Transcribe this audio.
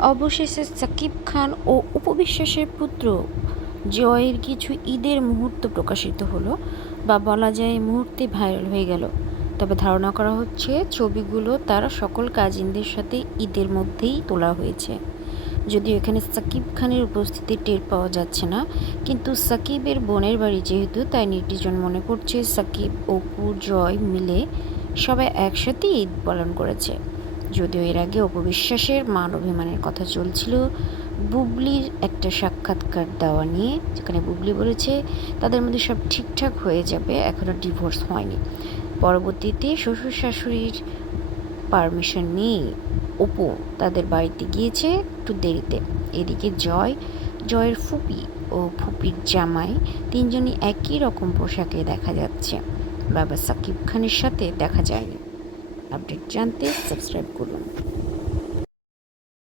অবশেষে সাকিব খান ও উপবিশ্বাসের পুত্র জয়ের কিছু ঈদের মুহূর্ত প্রকাশিত হলো, বা বলা যায় এই মুহূর্তে ভাইরাল হয়ে গেল। তবে ধারণা করা হচ্ছে ছবিগুলো তার সকল কাজিনদের সাথে ঈদের মধ্যেই তোলা হয়েছে। যদিও এখানে সাকিব খানের উপস্থিতি টের পাওয়া যাচ্ছে না, কিন্তু সাকিবের বোনের বাড়ি যেহেতু, তাই নেটিজন মনে করছে সাকিব, অপু, জয় মিলে সবাই একসাথে ঈদ পালন করেছে। যদিও এর আগে অপবিশ্বাসের মান অভিমানের কথা চলছিল বুবলির একটা সাক্ষাৎকার দেওয়া নিয়ে, যেখানে বুবলি বলেছে তাদের মধ্যে সব ঠিকঠাক হয়ে যাবে, এখনও ডিভোর্স হয়নি। পরবর্তীতে শ্বশুর শাশুড়ির পারমিশন নিয়ে অপু তাদের বাড়িতে গিয়েছে একটু দেরিতে। এদিকে জয়ের ফুপি ও ফুপির জামাই তিনজনই একই রকম পোশাকে দেখা যাচ্ছে। বাবা সাকিব খানের সাথে দেখা যায়নি। আপডেট জানতে সাবস্ক্রাইব করুন।